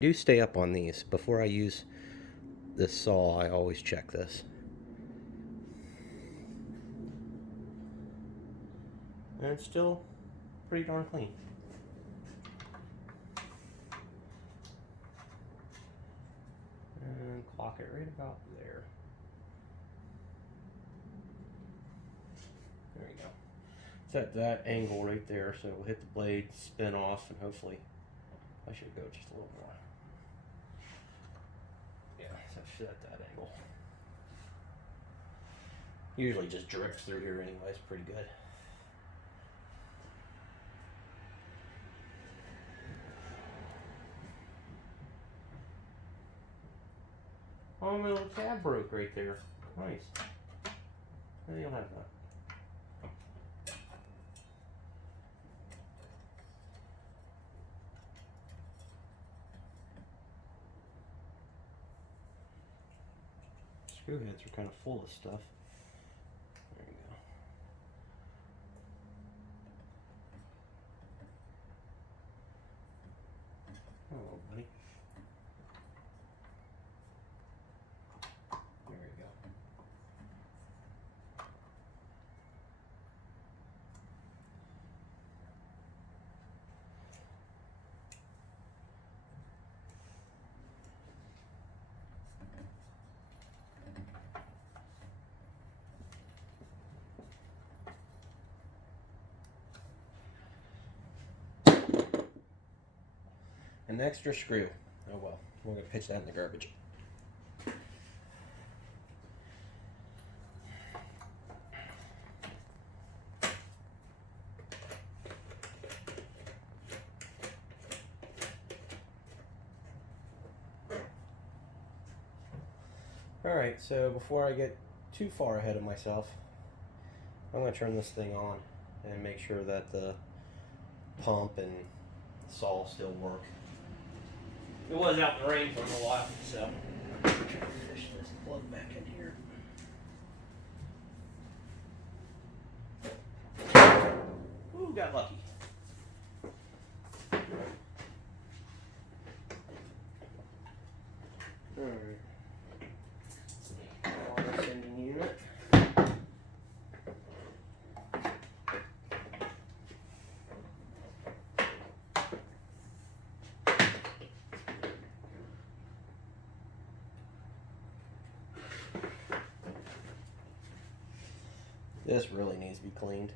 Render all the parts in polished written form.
Do stay up on these. Before I use this saw, I always check this. And it's still pretty darn clean. And clock it right about there. There you go. Set that angle right there so we'll hit the blade, spin off, and hopefully I should go just a little more. Yeah, so set that angle. Usually just drips through here anyways, pretty good. Oh, my little tab broke right there. Nice. I think I'll have that. Screw heads are kind of full of stuff. There you go. Hello, buddy. There you go. An extra screw. Oh well, we're gonna pitch that in the garbage. Alright, so before I get too far ahead of myself, I'm going to turn this thing on and make sure that the pump and saw still work. It was out in the rain for a little while, so I'm trying to fish this plug back in here. Ooh, got lucky. Alright. Water sending unit. This really needs to be cleaned.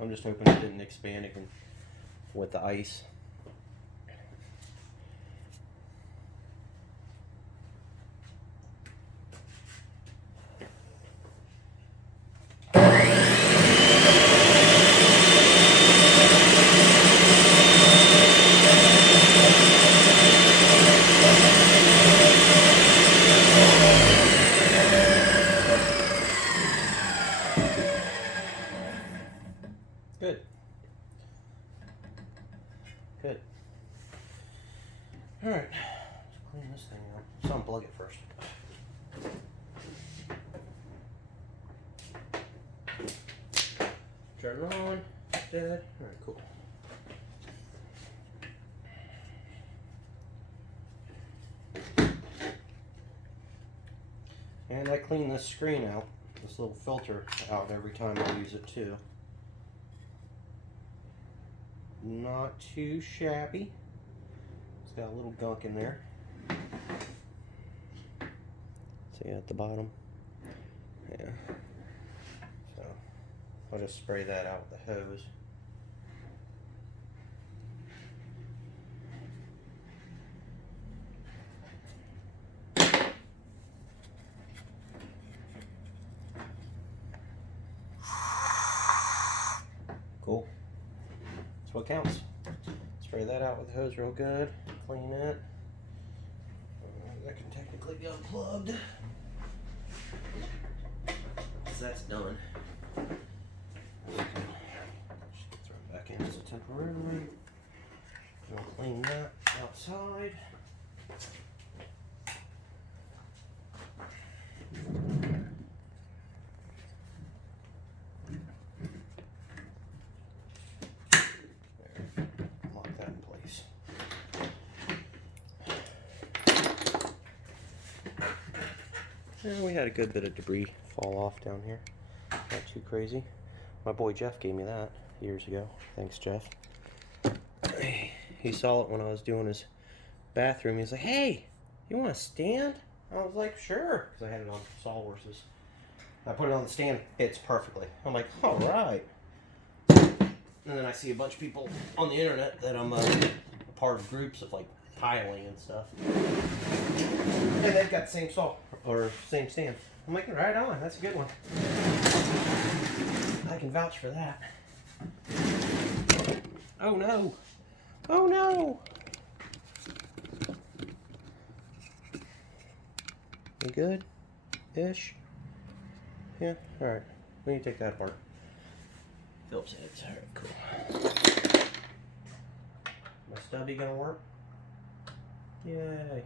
I'm just hoping it didn't expand again with the ice. Good. Good. Alright. Let's clean this thing out. Let's unplug it first. Turn it on. Dead. Alright, cool. And I clean this screen out, this little filter out every time I use it too. Not too shabby. It's got a little gunk in there. See at the bottom? Yeah. So I'll just spray that out with the hose. Cool. That's what counts. Spray that out with the hose real good. Clean it. That can technically be unplugged. Once that's done, we can just throw it back in as a temporarily. We'll clean that outside. Lock that in place. And we had a good bit of debris fall off down here. Not too crazy. My boy Jeff gave me that years ago. Thanks, Jeff. He saw it when I was doing his bathroom. He was like, "Hey, you want a stand?" I was like, "Sure," because I had it on sawhorses. I put it on the stand, fits perfectly. I'm like, "All right." And then I see a bunch of people on the internet that I'm a part of groups of like tiling and stuff, and they've got the same saw or same stand. I'm like, "Right on, that's a good one." I can vouch for that. Oh no! Oh no! You good? Ish? Yeah? Alright. We need to take that apart. Phillips heads. Alright, cool. My stubby gonna work? Yay.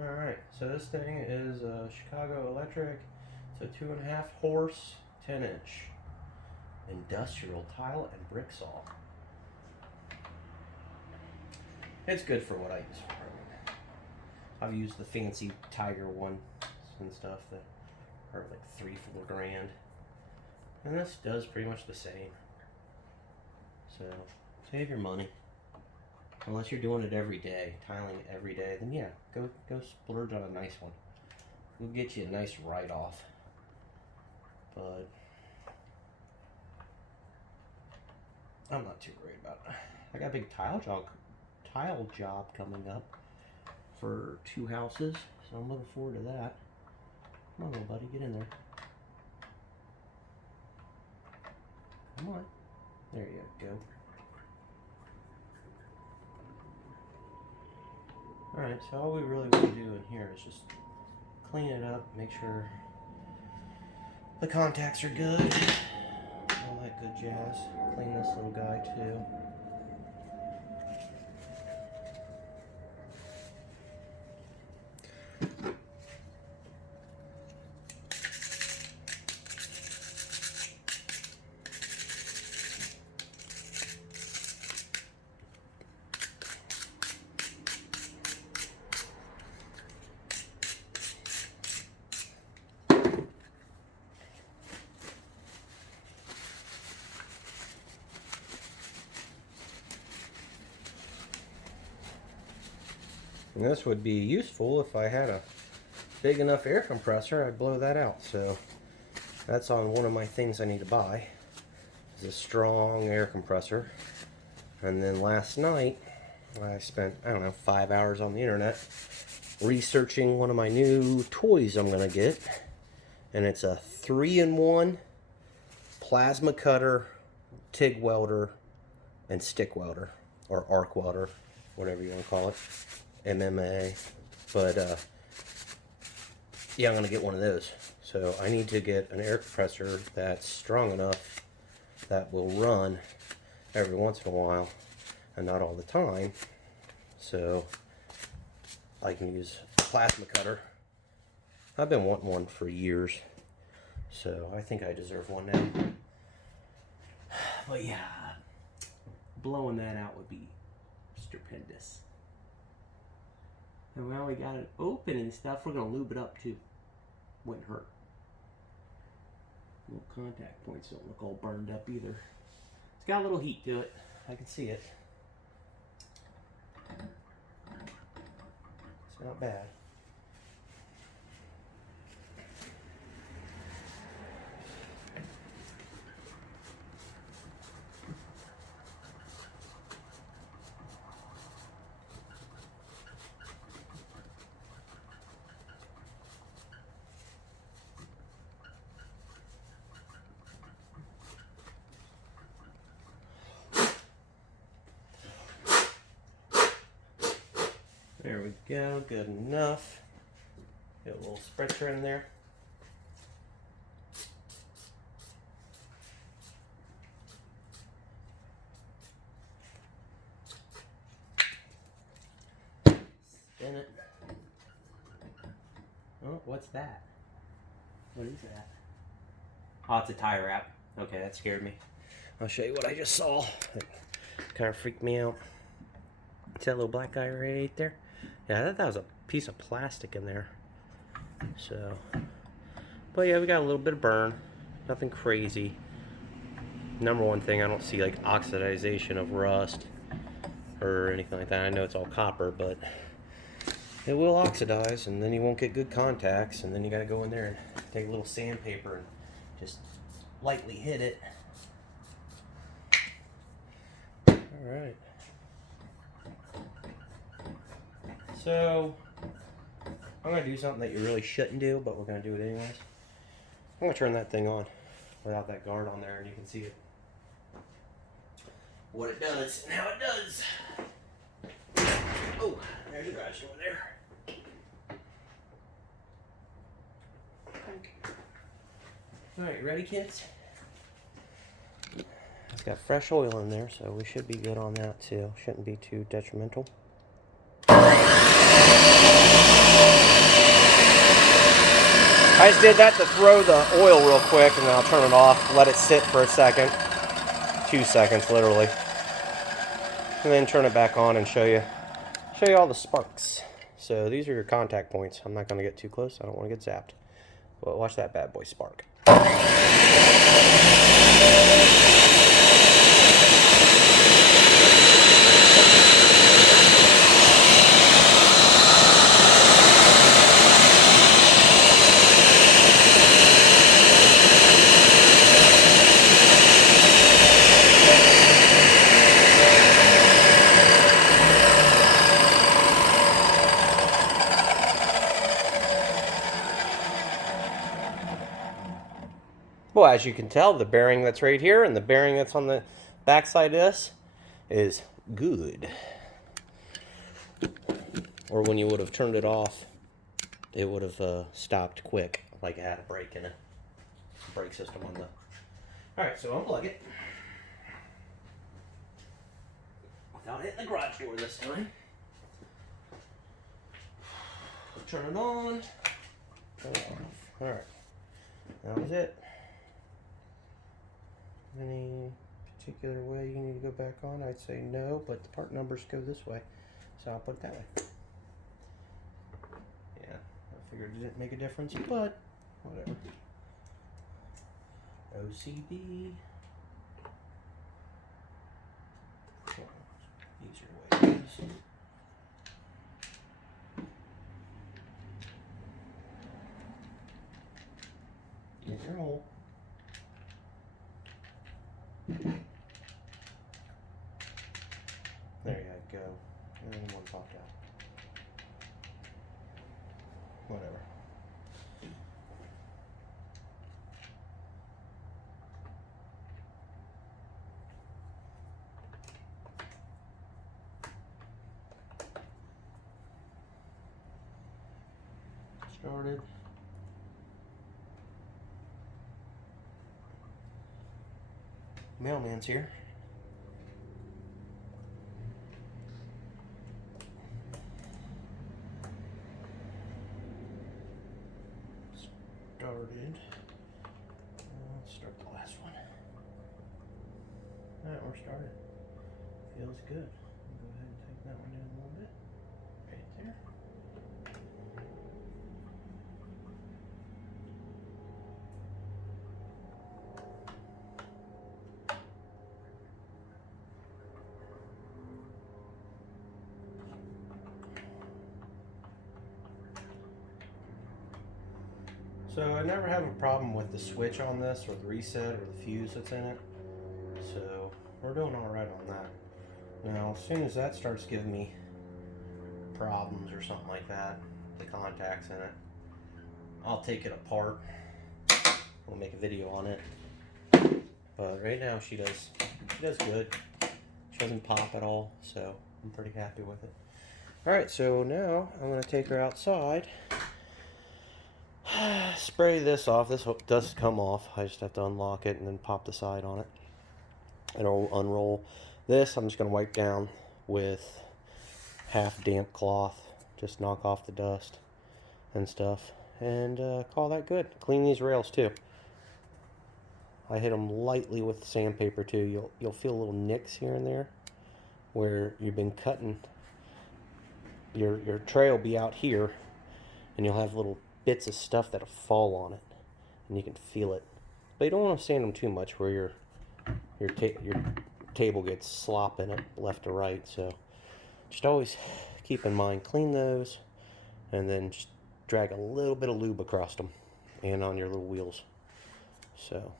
Alright, so this thing is a Chicago Electric. It's a 2.5 horse, 10-inch industrial tile and brick saw. It's good for what I use for. I've used the fancy Tiger ones and stuff that are like $3-4 grand. And this does pretty much the same. So, save your money. Unless you're doing it every day, tiling every day, then yeah, go splurge on a nice one. We'll get you a nice write-off. But I'm not too worried about it. I got a big tile job coming up for 2 houses, so I'm looking forward to that. Come on, little buddy, get in there. Come on. There you go. Alright, so all we really want to do in here is just clean it up, make sure the contacts are good. All that good jazz. Clean this little guy too. And this would be useful if I had a big enough air compressor. I'd blow that out. So that's on one of my things I need to buy. Is a strong air compressor. And then last night I spent, I don't know, 5 hours on the internet researching one of my new toys I'm gonna get. And it's a 3-in-1 plasma cutter, TIG welder, and stick welder, or arc welder, whatever you want to call it. MMA, but yeah, I'm gonna get one of those. So I need to get an air compressor that's strong enough that will run every once in a while and not all the time, so I can use a plasma cutter. I've been wanting one for years, so I think I deserve one now. But yeah, blowing that out would be stupendous. And now we got it open and stuff. We're going to lube it up too. Wouldn't hurt. Little contact points don't look all burned up either. It's got a little heat to it. I can see it. It's not bad. There we go, good enough. Get a little spritzer in there. Spin it. Oh, what's that? What is that? Oh, it's a tire wrap. Okay, that scared me. I'll show you what I just saw. It kind of freaked me out. See that little black guy right there? Yeah, I thought that was a piece of plastic in there. So, but yeah, we got a little bit of burn. Nothing crazy. Number one thing, I don't see like oxidization of rust or anything like that. I know it's all copper, but it will oxidize, and then you won't get good contacts, and then you got to go in there and take a little sandpaper and just lightly hit it. All right. So I'm going to do something that you really shouldn't do, but we're going to do it anyways. I'm going to turn that thing on without that guard on there, and you can see it. What it does and how it does. Oh, there's a garage door there. Alright, ready, kids? It's got fresh oil in there, so we should be good on that too. Shouldn't be too detrimental. I just did that to throw the oil real quick, and then I'll turn it off, let it sit for a second. 2 seconds, literally. And then turn it back on and show you all the sparks. So these are your contact points. I'm not going to get too close. I don't want to get zapped. But watch that bad boy spark. Well, as you can tell, the bearing that's right here and the bearing that's on the back side of this is good. Or when you would have turned it off, it would have stopped quick, like it had a brake in it. Brake system on the... Alright, so unplug it. Without hitting the garage door this time. Turn it on. Turn it off. Alright. That was it. Any particular way you need to go back on? I'd say no, but the part numbers go this way, so I'll put it that way. Yeah, I figured it didn't make a difference, but whatever. OCD. Easier way. Get your hole. There you go. And one popped out. Whatever. Started. Mailman's here. Started. Let's start the last one. Alright, we're started. Feels good. I'll go ahead and take that one in a little bit. Right there. So I never have a problem with the switch on this or the reset or the fuse that's in it. So we're doing all right on that. Now as soon as that starts giving me problems or something like that, the contacts in it, I'll take it apart. We'll make a video on it. But right now she does good. She doesn't pop at all, so I'm pretty happy with it. Alright, so now I'm going to take her outside. Spray this off. This does come off. I just have to unlock it and then pop the side on it. And it'll unroll. This I'm just going to wipe down with half damp cloth. Just knock off the dust and stuff. And call that good. Clean these rails too. I hit them lightly with sandpaper too. You'll feel little nicks here and there where you've been cutting. Your tray will be out here and you'll have little bits of stuff that'll fall on it, and you can feel it. But you don't want to sand them too much where your table gets slop in it left to right. So just always keep in mind, clean those, and then just drag a little bit of lube across them and on your little wheels. So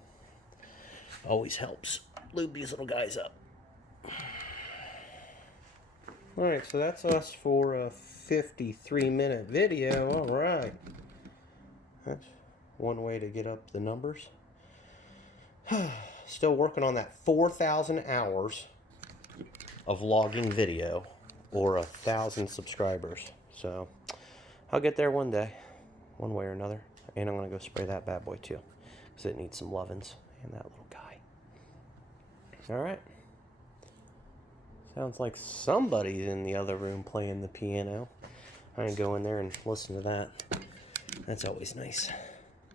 always helps lube these little guys up. Alright, so that's us for a 53-minute video. Alright. That's one way to get up the numbers. Still working on that 4,000 hours of logging video or 1,000 subscribers. So I'll get there one day, one way or another. And I'm going to go spray that bad boy too, because it needs some lovin's and that little guy. Alright. Sounds like somebody's in the other room playing the piano. I'm going to go in there and listen to that. That's always nice.